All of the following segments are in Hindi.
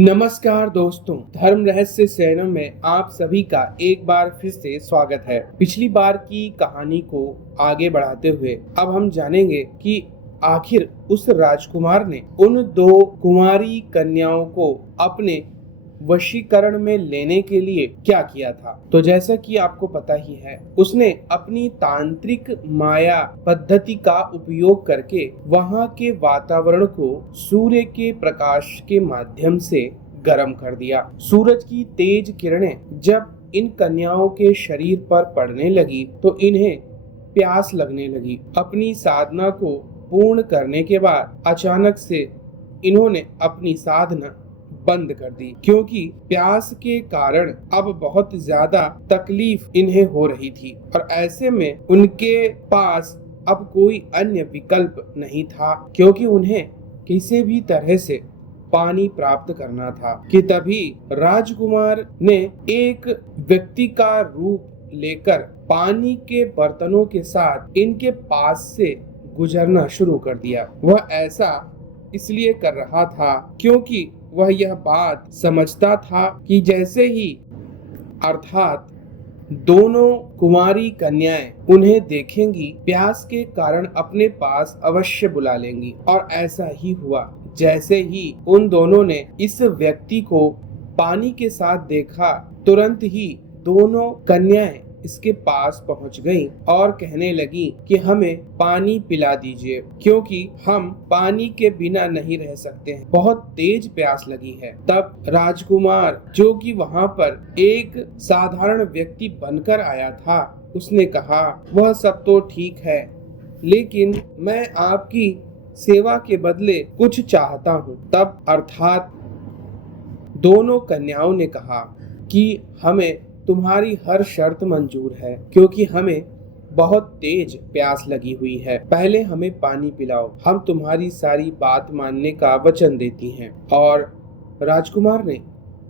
नमस्कार दोस्तों, धर्म रहस्य चैनल में आप सभी का एक बार फिर से स्वागत है। पिछली बार की कहानी को आगे बढ़ाते हुए अब हम जानेंगे कि आखिर उस राजकुमार ने उन दो कुमारी कन्याओं को अपने वशीकरण में लेने के लिए क्या किया था। तो जैसा कि आपको पता ही है, उसने अपनी तांत्रिक माया पद्धति का उपयोग करके वहां के वातावरण को सूर्य के प्रकाश के माध्यम से गर्म कर दिया। सूरज की तेज किरणें जब इन कन्याओं के शरीर पर पड़ने लगी तो इन्हें प्यास लगने लगी। अपनी साधना को पूर्ण करने के बाद अचानक से इन्होंने अपनी साधना बंद कर दी, क्योंकि प्यास के कारण अब बहुत ज्यादा तकलीफ इन्हें हो रही थी और ऐसे में उनके पास अब कोई अन्य विकल्प नहीं था, क्योंकि उन्हें किसी भी तरह से पानी प्राप्त करना था कि तभी राजकुमार ने एक व्यक्ति का रूप लेकर पानी के बर्तनों के साथ इनके पास से गुजरना शुरू कर दिया। वह ऐसा इसलिए कर रहा था क्योंकि वह यह बात समझता था कि जैसे ही अर्थात दोनों कुमारी कन्याएं उन्हें देखेंगी, प्यास के कारण अपने पास अवश्य बुला लेंगी। और ऐसा ही हुआ। जैसे ही उन दोनों ने इस व्यक्ति को पानी के साथ देखा, तुरंत ही दोनों कन्याएं इसके पास पहुंच गईं और कहने लगी कि हमें पानी पिला दीजिए, क्योंकि हम पानी के बिना नहीं रह सकते हैं, बहुत तेज प्यास लगी है। तब राजकुमार, जो कि वहां पर एक साधारण व्यक्ति बनकर आया था, उसने कहा, वह सब तो ठीक है, लेकिन मैं आपकी सेवा के बदले कुछ चाहता हूँ। तब अर्थात दोनों कन्याओं ने कहा कि हमें तुम्हारी हर शर्त मंजूर है, क्योंकि हमें बहुत तेज प्यास लगी हुई है। पहले हमें पानी पिलाओ, हम तुम्हारी सारी बात मानने का वचन देती हैं। और राजकुमार ने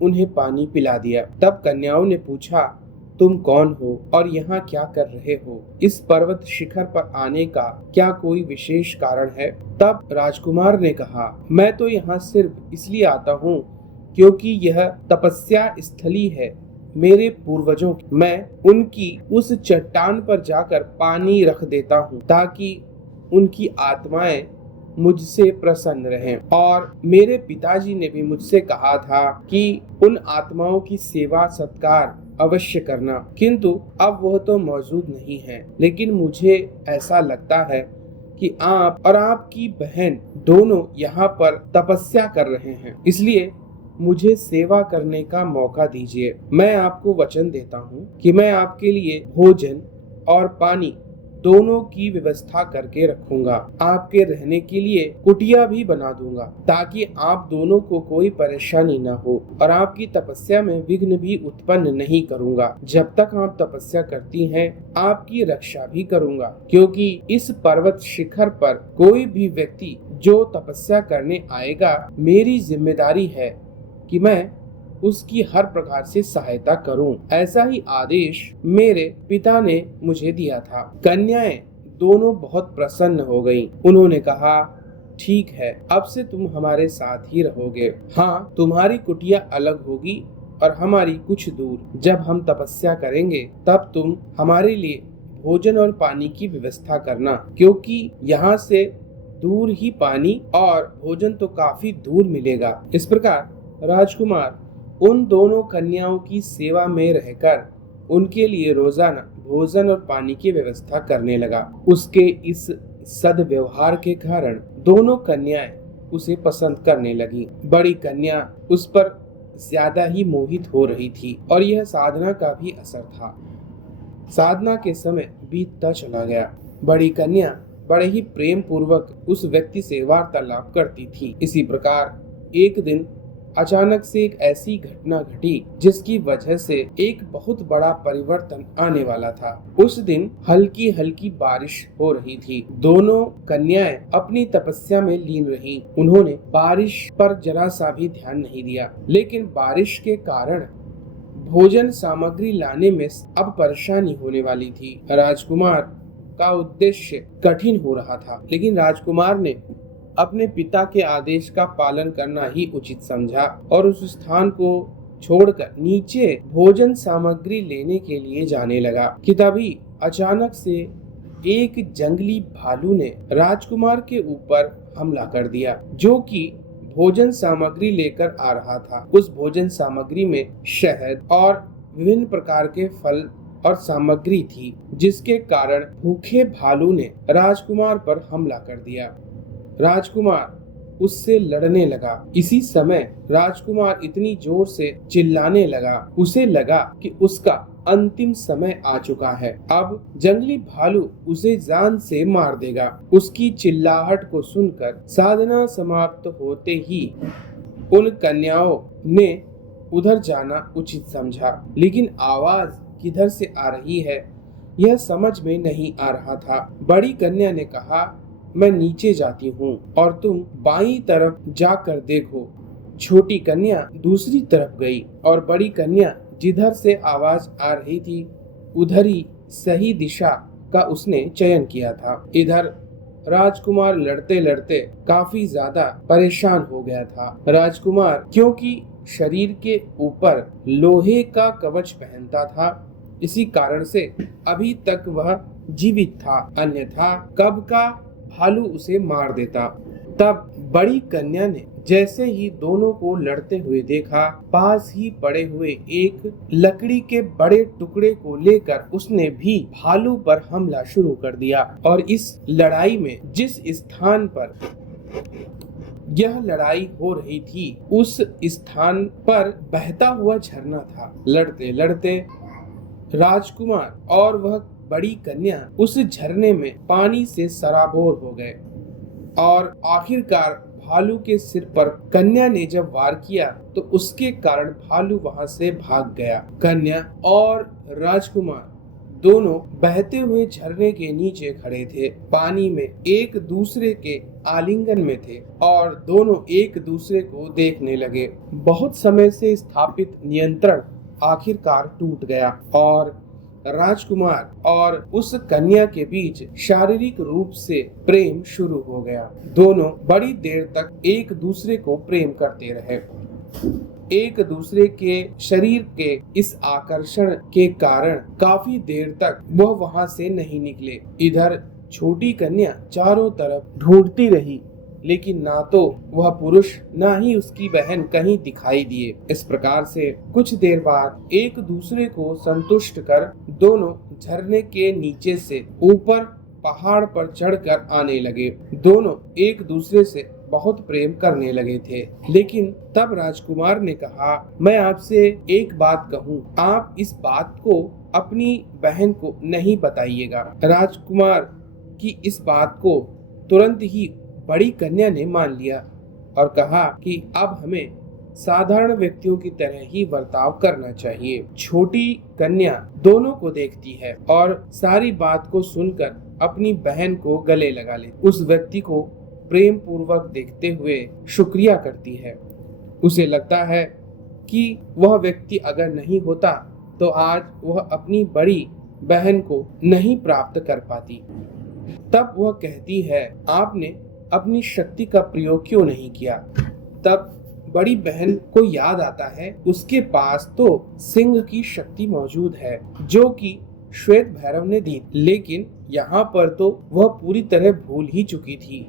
उन्हें पानी पिला दिया। तब कन्याओं ने पूछा, तुम कौन हो और यहाँ क्या कर रहे हो? इस पर्वत शिखर पर आने का क्या कोई विशेष कारण है? तब राजकुमार ने कहा, मैं तो यहाँ सिर्फ इसलिए आता हूँ क्योंकि यह तपस्या स्थली है मेरे पूर्वजों की। मैं उनकी उस चट्टान पर जाकर पानी रख देता हूँ ताकि उनकी आत्माएं मुझसे प्रसन्न रहें। और मेरे पिताजी ने भी मुझसे कहा था कि उन आत्माओं की सेवा सत्कार अवश्य करना, किंतु अब वह तो मौजूद नहीं है। लेकिन मुझे ऐसा लगता है कि आप और आपकी बहन दोनों यहाँ पर तपस्या कर रहे हैं, इसलिए मुझे सेवा करने का मौका दीजिए। मैं आपको वचन देता हूँ कि मैं आपके लिए भोजन और पानी दोनों की व्यवस्था करके रखूंगा। आपके रहने के लिए कुटिया भी बना दूंगा ताकि आप दोनों को कोई परेशानी न हो, और आपकी तपस्या में विघ्न भी उत्पन्न नहीं करूंगा। जब तक आप तपस्या करती हैं, आपकी रक्षा भी करूंगा, क्योंकि इस पर्वत शिखर पर कोई भी व्यक्ति जो तपस्या करने आएगा, मेरी जिम्मेदारी है कि मैं उसकी हर प्रकार से सहायता करूं। ऐसा ही आदेश मेरे पिता ने मुझे दिया था। कन्याएं दोनों बहुत प्रसन्न हो गईं। उन्होंने कहा, ठीक है, अब से तुम हमारे साथ ही रहोगे। हाँ, तुम्हारी कुटिया अलग होगी और हमारी कुछ दूर। जब हम तपस्या करेंगे तब तुम हमारे लिए भोजन और पानी की व्यवस्था करना, क्योंकि यहाँ से दूर ही पानी और भोजन तो काफी दूर मिलेगा। इस प्रकार राजकुमार उन दोनों कन्याओं की सेवा में रहकर उनके लिए रोजाना भोजन और पानी की व्यवस्था करने लगा। उसके इस सद्व्यवहार के कारण दोनों कन्याएं उसे पसंद करने लगी। बड़ी कन्या उस पर ज्यादा ही मोहित हो रही थी और यह साधना का भी असर था। साधना के समय बीतता चला गया। बड़ी कन्या बड़े ही प्रेम पूर्वक उस व्यक्ति से वार्तालाप करती थी। इसी प्रकार एक दिन अचानक से एक ऐसी घटना घटी जिसकी वजह से एक बहुत बड़ा परिवर्तन आने वाला था। उस दिन हल्की हल्की बारिश हो रही थी। दोनों कन्याएं अपनी तपस्या में लीन रहीं। उन्होंने बारिश पर जरा सा भी ध्यान नहीं दिया, लेकिन बारिश के कारण भोजन सामग्री लाने में अब परेशानी होने वाली थी। राजकुमार का उद्देश्य कठिन हो रहा था, लेकिन राजकुमार ने अपने पिता के आदेश का पालन करना ही उचित समझा और उस स्थान को छोड़कर नीचे भोजन सामग्री लेने के लिए जाने लगा कि तभी अचानक से एक जंगली भालू ने राजकुमार के ऊपर हमला कर दिया, जो कि भोजन सामग्री लेकर आ रहा था। उस भोजन सामग्री में शहद और विभिन्न प्रकार के फल और सामग्री थी, जिसके कारण भूखे भालू ने राजकुमार पर हमला कर दिया। राजकुमार उससे लड़ने लगा। इसी समय राजकुमार इतनी जोर से चिल्लाने लगा, उसे लगा कि उसका अंतिम समय आ चुका है। अब जंगली भालू उसे जान से मार देगा। उसकी चिल्लाहट को सुनकर साधना समाप्त होते ही उन कन्याओं ने उधर जाना उचित समझा, लेकिन आवाज किधर से आ रही है यह समझ में नहीं आ रहा था। बड़ी कन्या ने कहा, मैं नीचे जाती हूँ और तुम बाईं तरफ जाकर देखो। छोटी कन्या दूसरी तरफ गई और बड़ी कन्या जिधर से आवाज आ रही थी उधर ही सही दिशा का उसने चयन किया था। इधर राजकुमार लड़ते लड़ते काफी ज्यादा परेशान हो गया था। राजकुमार क्योंकि शरीर के ऊपर लोहे का कवच पहनता था, इसी कारण से अभी तक वह जीवित था, अन्यथा कब का भालू उसे मार देता। तब बड़ी कन्या ने जैसे ही दोनों को लड़ते हुए देखा, पास ही पड़े हुए एक लकड़ी के बड़े टुकड़े को लेकर उसने भी भालू पर हमला शुरू कर दिया। और इस लड़ाई में जिस स्थान पर यह लड़ाई हो रही थी उस स्थान पर बहता हुआ झरना था। लड़ते लड़ते राजकुमार और वह बड़ी कन्या उस झरने में पानी से सराबोर हो गए और आखिरकार भालू के सिर पर कन्या ने जब वार किया तो उसके कारण भालू वहां से भाग गया। कन्या और राजकुमार दोनों बहते हुए झरने के नीचे खड़े थे, पानी में एक दूसरे के आलिंगन में थे और दोनों एक दूसरे को देखने लगे। बहुत समय से स्थापित नियंत्रण आखिरकार टूट गया और राजकुमार और उस कन्या के बीच शारीरिक रूप से प्रेम शुरू हो गया। दोनों बड़ी देर तक एक दूसरे को प्रेम करते रहे। एक दूसरे के शरीर के इस आकर्षण के कारण काफी देर तक वह वहां से नहीं निकले। इधर छोटी कन्या चारों तरफ ढूंढती रही, लेकिन ना तो वह पुरुष ना ही उसकी बहन कहीं दिखाई दिए। इस प्रकार से कुछ देर बाद एक दूसरे को संतुष्ट कर दोनों झरने के नीचे से ऊपर पहाड़ पर चढ़कर आने लगे। दोनों एक दूसरे से बहुत प्रेम करने लगे थे, लेकिन तब राजकुमार ने कहा, मैं आपसे एक बात कहूँ, आप इस बात को अपनी बहन को नहीं बताइएगा। राजकुमार की इस बात को तुरंत ही बड़ी कन्या ने मान लिया और कहा कि अब हमें साधारण व्यक्तियों की तरह ही बर्ताव करना चाहिए। छोटी कन्या दोनों को देखती है और सारी बात को सुनकर अपनी बहन को गले लगा ले, उस व्यक्ति को प्रेम पूर्वक देखते हुए शुक्रिया करती है। उसे लगता है कि वह व्यक्ति अगर नहीं होता तो आज वह अपनी बड़ी बहन को नहीं प्राप्त कर पाती। तब वह कहती है, आपने अपनी शक्ति का प्रयोग क्यों नहीं किया? तब बड़ी बहन को याद आता है उसके पास तो सिंह की शक्ति मौजूद है जो कि श्वेत भैरव ने दी, लेकिन यहाँ पर तो वह पूरी तरह भूल ही चुकी थी।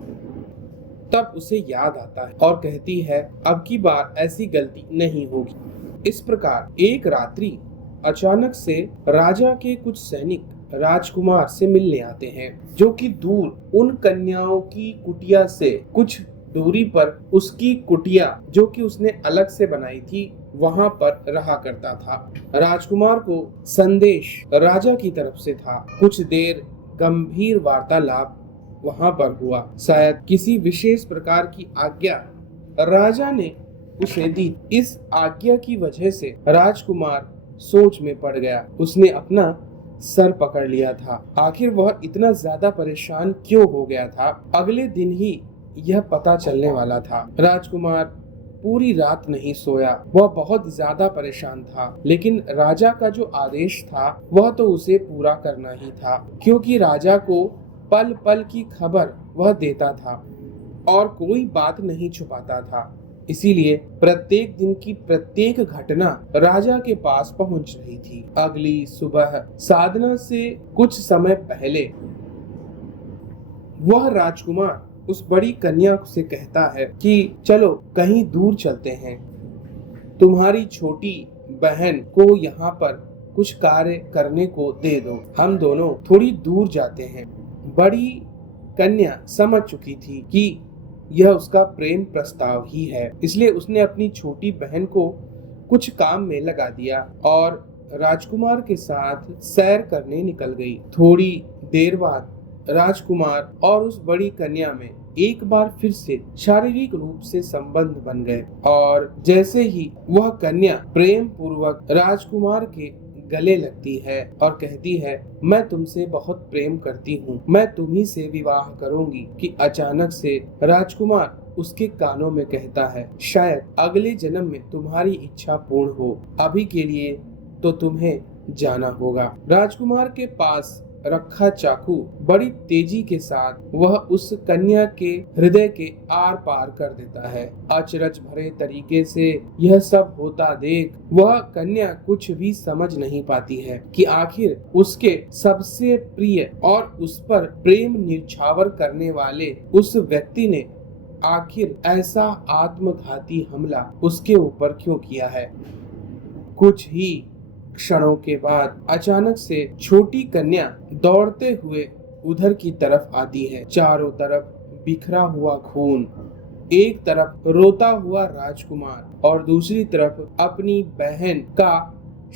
तब उसे याद आता है और कहती है, अब की बार ऐसी गलती नहीं होगी। इस प्रकार एक रात्रि अचानक से राजा के कुछ सैनिक राजकुमार से मिलने आते हैं, जो कि दूर उन कन्याओं की कुटिया से कुछ दूरी पर उसकी कुटिया जो कि उसने अलग से बनाई थी वहां पर रहा करता था। राजकुमार को संदेश राजा की तरफ से था। कुछ देर गंभीर वार्तालाप वहां पर हुआ। शायद किसी विशेष प्रकार की आज्ञा राजा ने उसे दी। इस आज्ञा की वजह से राजकुमार सोच में पड़ गया। उसने अपना सर पकड़ लिया था। आखिर वह इतना ज्यादा परेशान क्यों हो गया था? अगले दिन ही यह पता चलने वाला था। राजकुमार पूरी रात नहीं सोया। वह बहुत ज्यादा परेशान था, लेकिन राजा का जो आदेश था वह तो उसे पूरा करना ही था, क्योंकि राजा को पल पल की खबर वह देता था। और कोई बात नहीं छुपाता था। इसीलिए प्रत्येक दिन की प्रत्येक घटना राजा के पास पहुंच रही थी। अगली सुबह साधना से कुछ समय पहले वह राजकुमार उस बड़ी कन्या से कहता है कि चलो कहीं दूर चलते हैं, तुम्हारी छोटी बहन को यहाँ पर कुछ कार्य करने को दे दो, हम दोनों थोड़ी दूर जाते हैं। बड़ी कन्या समझ चुकी थी कि यह उसका प्रेम प्रस्ताव ही है, इसलिए उसने अपनी छोटी बहन को कुछ काम में लगा दिया और राजकुमार के साथ सैर करने निकल गई। थोड़ी देर बाद राजकुमार और उस बड़ी कन्या में एक बार फिर से शारीरिक रूप से संबंध बन गए और जैसे ही वह कन्या प्रेम पूर्वक राजकुमार के गले लगती है और कहती है, मैं तुमसे बहुत प्रेम करती हूँ, मैं तुम्ही से विवाह करूंगी, कि अचानक से राजकुमार उसके कानों में कहता है, शायद अगले जन्म में तुम्हारी इच्छा पूर्ण हो, अभी के लिए तो तुम्हें जाना होगा। राजकुमार के पास रखा चाकू बड़ी तेजी के साथ वह उस कन्या के हृदय के आर पार कर देता है। अचरज भरे तरीके से यह सब होता देख वह कन्या कुछ भी समझ नहीं पाती है कि आखिर उसके सबसे प्रिय और उस पर प्रेम निछावर करने वाले उस व्यक्ति ने आखिर ऐसा आत्मघाती हमला उसके ऊपर क्यों किया है। कुछ ही क्षणों के बाद अचानक से छोटी कन्या दौड़ते हुए उधर की तरफ आती है। चारों तरफ बिखरा हुआ खून, एक तरफ रोता हुआ राजकुमार और दूसरी तरफ अपनी बहन का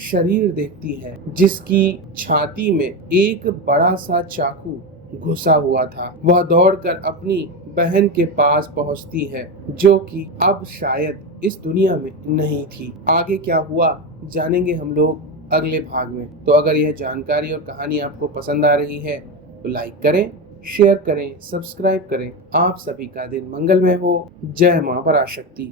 शरीर देखती है जिसकी छाती में एक बड़ा सा चाकू घुसा हुआ था। वह दौड़कर अपनी बहन के पास पहुंचती है जो कि अब शायद इस दुनिया में नहीं थी। आगे क्या हुआ जानेंगे हम लोग अगले भाग में। तो अगर यह जानकारी और कहानी आपको पसंद आ रही है तो लाइक करें, शेयर करें, सब्सक्राइब करें। आप सभी का दिन मंगलमय हो। जय मां पराशक्ति।